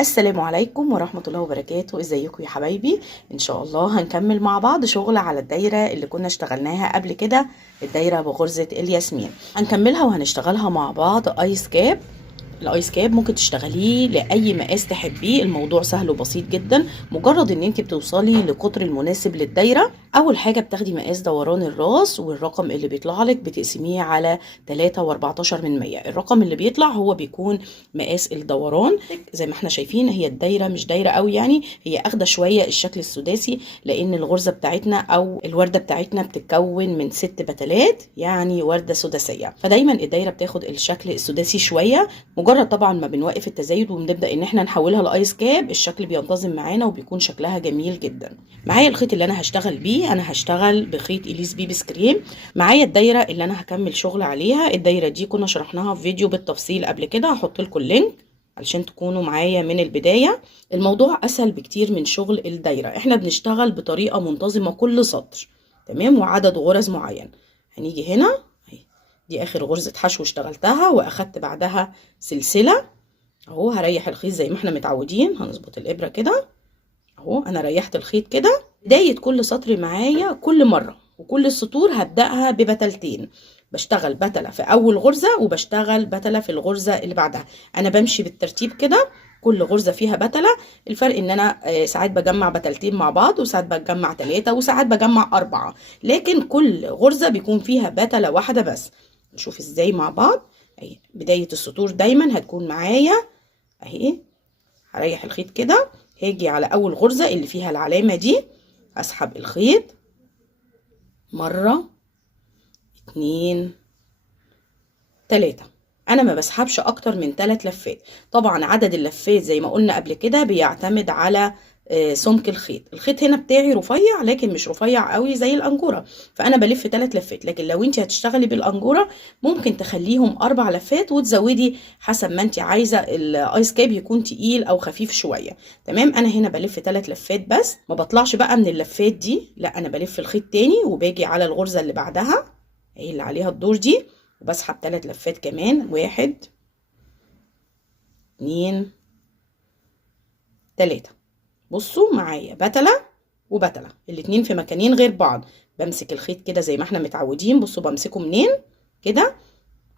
السلام عليكم ورحمة الله وبركاته. ازيكم يا حبايبي؟ ان شاء الله هنكمل مع بعض شغل على الدايرة اللي كنا اشتغلناها قبل كده، الدايرة بغرزة الياسمين. هنكملها وهنشتغلها مع بعض ايس كاب. الايس كاب ممكن تشتغليه لاي مقاس تحبيه، الموضوع سهل وبسيط جدا، مجرد ان انت بتوصلي لقطر المناسب للدايره. اول حاجه بتاخدي مقاس دوران الراس، والرقم اللي بيطلع لك بتقسميه على 3.14%. الرقم اللي بيطلع هو بيكون مقاس الدوران. زي ما احنا شايفين هي الدايره مش دايره قوي، يعني هي اخده شويه الشكل السداسي، لان الغرزه بتاعتنا او الورده بتاعتنا بتتكون من 6 بتلات، يعني ورده سداسيه، فدايما الدايره بتاخد الشكل السداسي شويه. مجرد طبعا ما بنوقف التزايد وبنبدا ان احنا نحولها لايس كاب، الشكل بينتظم معانا وبيكون شكلها جميل جدا. معايا الخيط اللي انا هشتغل بيه، انا هشتغل بخيط اليس بيبس كريم. معايا الدايره اللي انا هكمل شغل عليها، الدايره دي كنا شرحناها في فيديو بالتفصيل قبل كده، هحط لكم اللينك علشان تكونوا معايا من البدايه. الموضوع اسهل بكتير من شغل الدايره، احنا بنشتغل بطريقه منتظمه كل سطر، تمام، وعدد غرز معين. هنيجي هنا، دي اخر غرزة حشو اشتغلتها، واخدت بعدها سلسلة اهو. هريح الخيط زي ما احنا متعودين، هنظبط الابرة كده اهو. انا ريحت الخيط كده. بداية كل سطر معايا كل مرة وكل السطور هبدأها ببتلتين، بشتغل بتلة في اول غرزة وبشتغل بتلة في الغرزة اللي بعدها. انا بمشي بالترتيب كده، كل غرزة فيها بتلة. الفرق ان انا ساعات بجمع بتلتين مع بعض، وساعات بجمع 3، وساعات بجمع 4، لكن كل غرزة بيكون فيها بتلة واحدة بس. نشوف ازاي مع بعض. اهي بداية السطور دايما هتكون معايا اهي. هريح الخيط كده، هاجي على اول غرزة اللي فيها العلامة دي، اسحب الخيط مرة 2 3. انا ما بسحبش اكتر من 3 لفات. طبعا عدد اللفات زي ما قلنا قبل كده بيعتمد على سمك الخيط. الخيط هنا بتاعي رفيع، لكن مش رفيع قوي زي الانجوره، فانا بلف 3 لفات. لكن لو انت هتشتغلي بالانجوره ممكن تخليهم 4 لفات وتزودي حسب ما انت عايزه الايس كاب يكون تقيل او خفيف شويه. تمام، انا هنا بلف 3 لفات بس، ما بطلعش بقى من اللفات دي، لا انا بلف الخيط تاني وباجي على الغرزه اللي بعدها اهي اللي عليها الدور دي، وبسحب 3 لفات كمان. 1 2 3. بصوا معايا بتلة وبتلة، الاتنين في مكانين غير بعض. بمسك الخيط كده زي ما احنا متعودين، بصوا بمسكه منين كده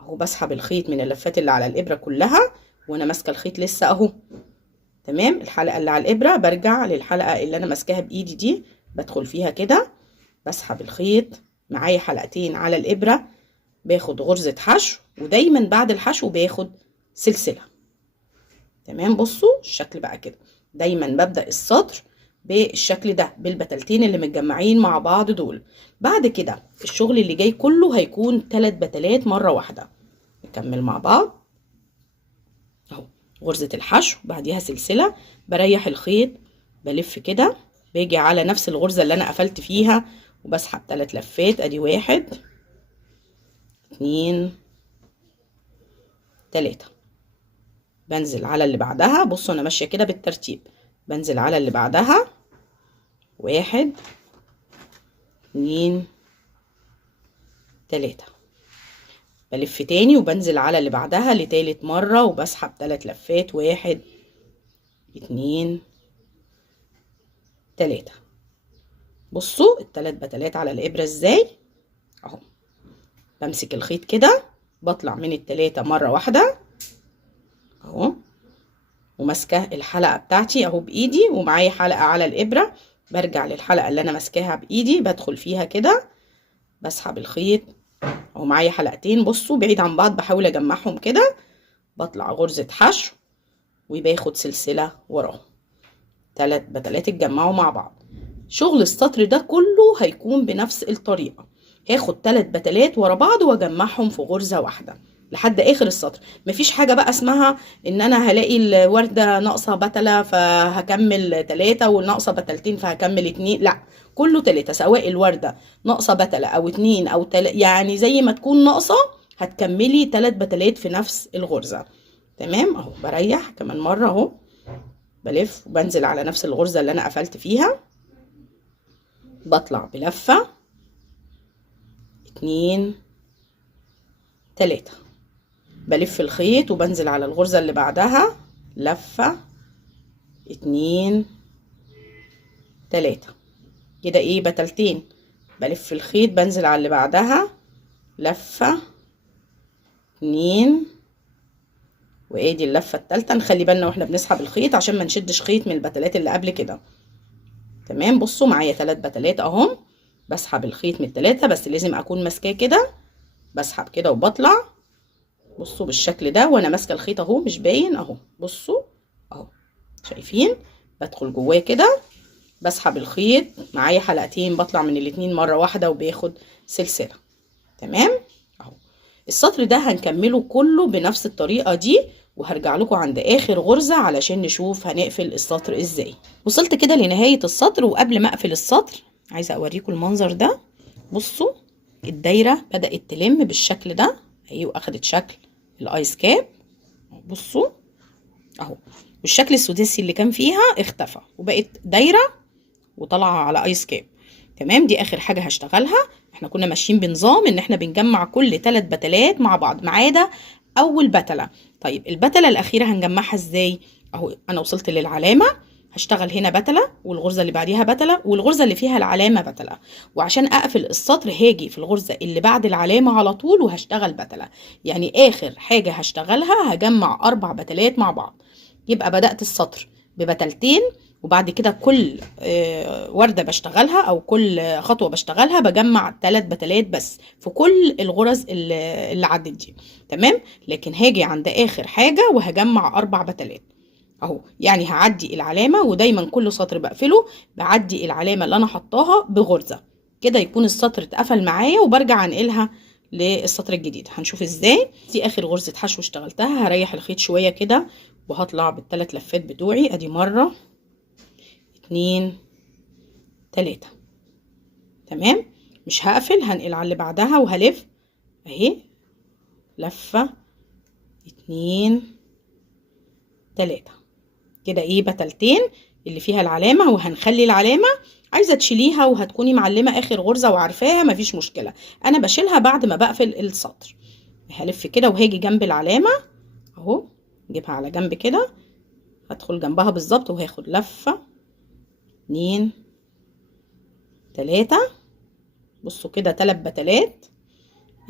اهو، بسحب الخيط من اللفات اللي على الابرة كلها وانا ماسكه الخيط لسه اهو. تمام، الحلقة اللي على الابرة برجع للحلقة اللي انا ماسكاها بايدي دي، بدخل فيها كده، بسحب الخيط. معايا حلقتين على الابرة، باخد غرزة حشو، ودايما بعد الحشو باخد سلسلة. تمام، بصوا الشكل بقى كده، دايما ببدأ السطر بالشكل ده بالبتلتين اللي متجمعين مع بعض دول. بعد كده الشغل اللي جاي كله هيكون 3 بتلات مرة واحدة. نكمل مع بعض اهو. غرزة الحشو بعديها سلسلة، بريح الخيط، بلف كده، باجي على نفس الغرزة اللي انا قفلت فيها وبسحب 3 لفات. ادي 1 2 3. بنزل على اللي بعدها، بصوا انا ماشيه كده بالترتيب، بنزل على اللي بعدها 1 2 3. بلف تاني وبنزل على اللي بعدها لتالت مره وبسحب 3 لفات. 1 2 3. بصوا التلات بتلات على الابره ازاي اهو. بمسك الخيط كده، بطلع من التلاتة مره واحده اهو، وماسكه الحلقه بتاعتي اهو بايدي، ومعايا حلقه على الابره. برجع للحلقه اللي انا ماسكاها بايدي، بدخل فيها كده، بسحب الخيط اهو. معايا حلقتين بصوا بعيد عن بعض، بحاول اجمعهم كده، بطلع غرزه حشو وباخد سلسله وراهم. 3 بتلات اتجمعوا مع بعض. شغل السطر ده كله هيكون بنفس الطريقه، هاخد 3 بتلات ورا بعض واجمعهم في غرزه واحده لحد اخر السطر. مفيش حاجه بقى اسمها ان انا هلاقي الورده ناقصه بتله فهكمل 3 والناقصه بتلتين فهكمل 2، لا، كله 3، سواء الورده ناقصه بتله او 2 او يعني زي ما تكون ناقصه هتكملي 3 بتلات في نفس الغرزه. تمام اهو. بريح كمان مره اهو، بلف وبنزل على نفس الغرزه اللي انا قفلت فيها، بطلع بلفه 2 3. بلف الخيط وبنزل على الغرزة اللي بعدها لفة 2 3. كده ايه بتلتين، بلف الخيط بنزل على اللي بعدها لفة 2، وادي اللفة التالتة. نخلي بالنا واحنا بنسحب الخيط عشان ما نشدش خيط من البتلات اللي قبل كده. تمام. بصوا معايا 3 بتلات اهم، بسحب الخيط من التلاتة بس لازم اكون ماسكاه كده، بسحب كده وبطلع. بصوا بالشكل ده وانا ماسكه الخيط اهو، مش باين اهو، بصوا اهو، شايفين؟ بدخل جواه كده، بسحب الخيط معايا حلقتين، بطلع من الاتنين مره واحده وباخد سلسله. تمام اهو. السطر ده هنكمله كله بنفس الطريقه دي، وهرجع لكم عند اخر غرزه علشان نشوف هنقفل السطر ازاي. وصلت كده لنهايه السطر، وقبل ما اقفل السطر عايزه اوريكم المنظر ده. بصوا الدايره بدات تلم بالشكل ده اهي، واخدت شكل الايس كاب. بصوا اهو، والشكل السداسي اللي كان فيها اختفى وبقت دايره وطالعه على ايس كاب. تمام. دي اخر حاجه هشتغلها. احنا كنا ماشيين بنظام ان احنا بنجمع كل 3 بتلات مع بعض ما عدا اول بتله. طيب البتله الاخيره هنجمعها ازاي؟ اهو انا وصلت للعلامه، هشتغل هنا بتله، والغرزه اللي بعديها بتله، والغرزه اللي فيها العلامه بتله. وعشان اقفل السطر هاجي في الغرزه اللي بعد العلامه على طول وهشتغل بتله. يعني اخر حاجه هشتغلها هجمع 4 بتلات مع بعض. يبقى بدات السطر ببتلتين، وبعد كده كل وردة بشتغلها او كل خطوة بشتغلها بجمع 3 بتلات بس في كل الغرز اللي عدت دي. تمام. لكن هاجي عند اخر حاجة وهجمع 4 بتلات اهو. يعني هعدي العلامة، ودايما كل سطر بقفله بعدي العلامة اللي انا حطاها بغرزة كده، يكون السطر اتقفل معايا وبرجع انقلها للسطر الجديد. هنشوف ازاي. دي اخر غرزة حشو اشتغلتها. هريح الخيط شوية كده وهطلع بالثلاث لفات بتوعي. ادي مرة 2 3. تمام. مش هقفل، هنقل على اللي بعدها وهلف اهي لفة 2 3. كده ايه بتلتين اللي فيها العلامة، وهنخلي العلامة عايزة تشيليها وهتكوني معلمة اخر غرزة وعارفاها مفيش مشكلة، انا بشيلها بعد ما بقفل السطر. هلف كده وهاجي جنب العلامة اهو، نجيبها على جنب كده، هدخل جنبها بالظبط وهاخد لفة 2 3. بصوا كده 3 بتلات.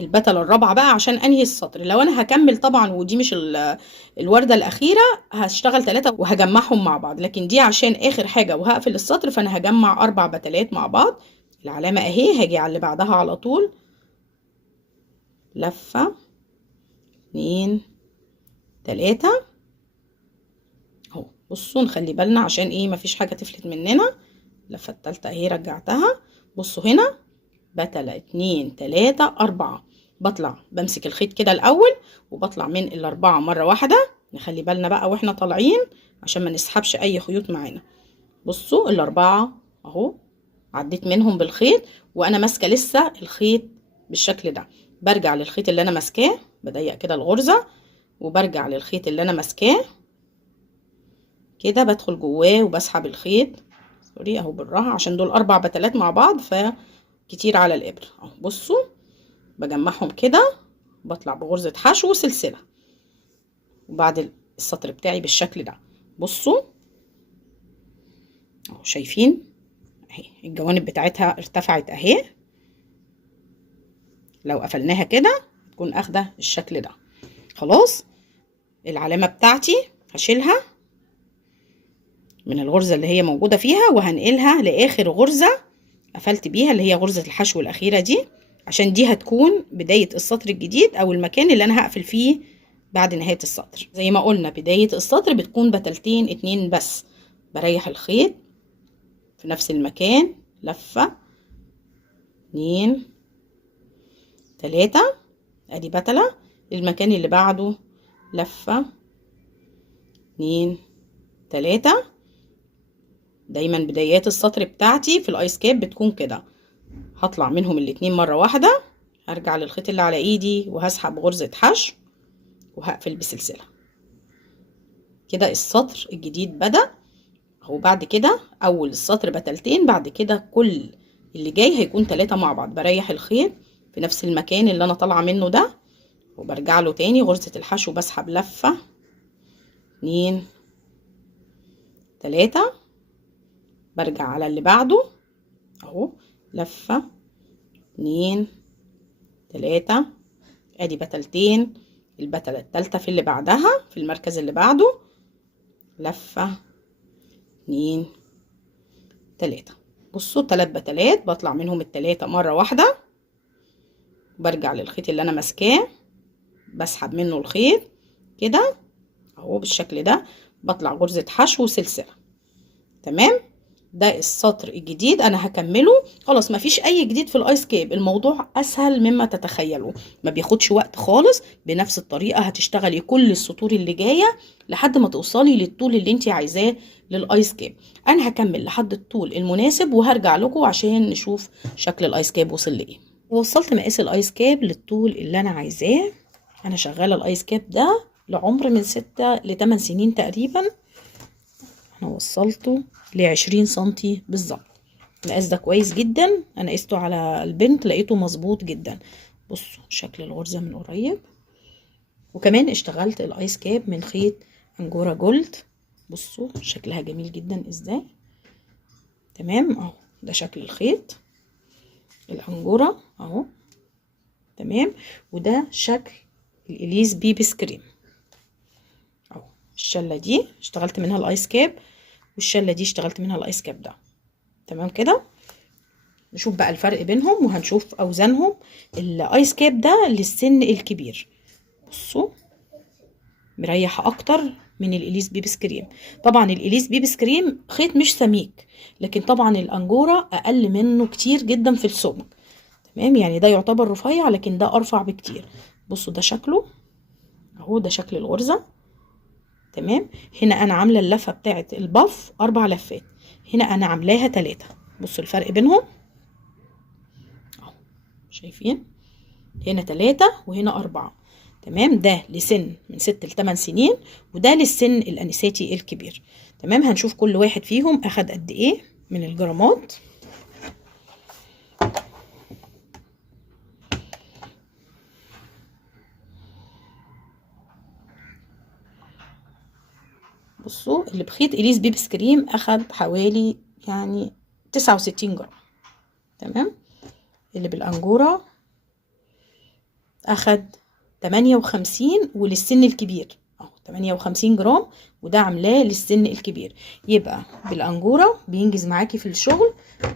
البتلة الرابعة بقى عشان انهي السطر. لو انا هكمل طبعا ودي مش الوردة الاخيرة هشتغل 3 وهجمعهم مع بعض، لكن دي عشان اخر حاجة وهقفل السطر فانا هجمع 4 بتلات مع بعض. العلامة اهي، هاجي على اللي بعدها على طول لفة 2 3 اهو. بصوا نخلي بالنا عشان ايه مفيش حاجة تفلت مننا. اللفة التالتة اهي رجعتها. بصوا هنا بتلة 2 3 4. بطلع بمسك الخيط كده الاول وبطلع من الاربعة مرة واحدة. نخلي بالنا بقى واحنا طالعين عشان ما نسحبش اي خيوط معانا. بصوا الاربعة اهو عديت منهم بالخيط وانا ماسكة لسه الخيط بالشكل ده. برجع للخيط اللي انا ماسكاه، بضيق كده الغرزة وبرجع للخيط اللي انا ماسكاه كده، بدخل جواه وبسحب الخيط سوري اهو بالراحة عشان دول 4 بتلات مع بعض كتير على الابره اهو. بصوا بجمعهم كده، بطلع بغرزه حشو وسلسله، وبعد السطر بتاعي بالشكل ده. بصوا اهو شايفين اهي الجوانب بتاعتها ارتفعت اهي. لو قفلناها كده تكون اخده الشكل ده. خلاص العلامه بتاعتي هشيلها من الغرزه اللي هي موجوده فيها وهنقلها لاخر غرزه قفلت بيها اللي هي غرزة الحشو الأخيرة دي، عشان دي هتكون بداية السطر الجديد أو المكان اللي أنا هقفل فيه بعد نهاية السطر. زي ما قلنا بداية السطر بتكون بتلتين 2 بس. بريح الخيط في نفس المكان لفة 2 3 ادي بتلة. المكان اللي بعده لفة 2 3. دايما بدايات السطر بتاعتي في الايس كاب بتكون كده. هطلع منهم الاتنين مرة واحدة، هرجع للخيط اللي على ايدي وهسحب غرزة حشو وهقفل بسلسلة كده. السطر الجديد بدأ اهو. بعد كده اول السطر بتلتين، بعد كده كل اللي جاي هيكون 3 مع بعض. بريح الخيط في نفس المكان اللي انا طالعة منه ده وبرجع له تاني غرزة الحشو، بسحب لفة 2 3 برجع على اللي بعده اهو، لفة 2 3 ادي بتلتين، البتلة التالتة في اللي بعدها في المركز اللي بعده، لفة 2 3. بصوا 3 بتلات بطلع منهم ال3 مرة واحدة، برجع للخيط اللي انا ماسكاه بسحب منه الخيط كده اهو بالشكل ده، بطلع غرزة حشو وسلسلة. تمام، ده السطر الجديد انا هكمله خلاص. مفيش اي جديد في الايس كاب، الموضوع اسهل مما تتخيلوا، ما بياخدش وقت خالص. بنفس الطريقه هتشتغلي كل السطور اللي جايه لحد ما توصلي للطول اللي انت عايزاه للايس كاب. انا هكمل لحد الطول المناسب وهرجع لكم عشان نشوف شكل الايس كاب وصل لايه. وصلت مقاس الايس كاب للطول اللي انا عايزاه. انا شغاله الايس كاب ده لعمر من 6 ل 8 سنين تقريبا. انا وصلته ل20 سنتي بالظبط. المقاس ده كويس جدا، انا قسته على البنت لقيته مظبوط جدا. بصوا شكل الغرزه من قريب. وكمان اشتغلت الايس كاب من خيط انجورا جولد. بصوا شكلها جميل جدا ازاي. تمام اهو، ده شكل الخيط الانجورا اهو. تمام، وده شكل الاليز بيبي سكريم اهو. الشله دي اشتغلت منها الايس كاب، والشله دي اشتغلت منها الايس كاب ده. تمام كده. نشوف بقى الفرق بينهم وهنشوف اوزانهم. الايس كاب ده للسن الكبير، بصوا مريح اكتر من الاليس بيبي سكريم. طبعا الاليس بيبي سكريم خيط مش سميك، لكن طبعا الانجورا اقل منه كتير جدا في السمك. تمام، يعني ده يعتبر رفيع لكن ده ارفع بكتير. بصوا ده شكله اهو، ده شكل الغرزه. تمام، هنا انا عامله اللفه بتاعه البف 4 لفات، هنا انا عاملاها 3. بصوا الفرق بينهم اهو، شايفين هنا 3 وهنا 4. تمام، ده لسن من 6 ل 8 سنين، وده للسن الانساتي الكبير. تمام، هنشوف كل واحد فيهم اخد قد ايه من الجرامات. بصوا اللي بخيط اليس بيبي سكريم اخد حوالي يعني 69 جرام. تمام، اللي بالانجورا اخد 58 وللسن الكبير اهو 58 جرام، وده عاملاه للسن الكبير. يبقى بالانجورا بينجز معاكي في الشغل،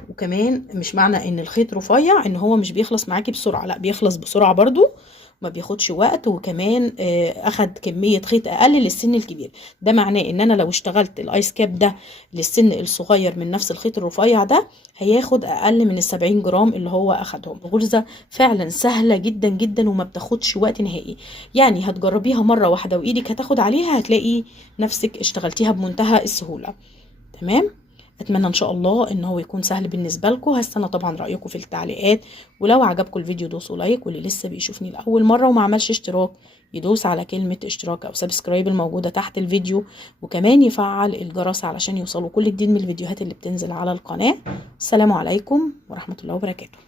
وكمان مش معنى ان الخيط رفيع ان هو مش بيخلص معاكي بسرعه، لا بيخلص بسرعه برضو، ما بياخدش وقت، وكمان اخد كميه خيط اقل للسن الكبير. ده معناه ان انا لو اشتغلت الايس كاب ده للسن الصغير من نفس الخيط الرفيع ده هياخد اقل من ال70 جرام اللي هو اخدهم. غرزه فعلا سهله جدا جدا وما بتاخدش وقت نهائي، يعني هتجربيها مره واحده وايدك هتاخد عليها، هتلاقي نفسك اشتغلتيها بمنتهى السهوله. تمام، اتمنى ان شاء الله ان هو يكون سهل بالنسبه لكم. هستنى طبعا رايكم في التعليقات، ولو عجبكم الفيديو دوسوا لايك، واللي لسه بيشوفني لاول مره وما عملش اشتراك يدوس على كلمه اشتراك او سبسكرايب الموجوده تحت الفيديو، وكمان يفعل الجرس علشان يوصلوا كل جديد من الفيديوهات اللي بتنزل على القناه. السلام عليكم ورحمه الله وبركاته.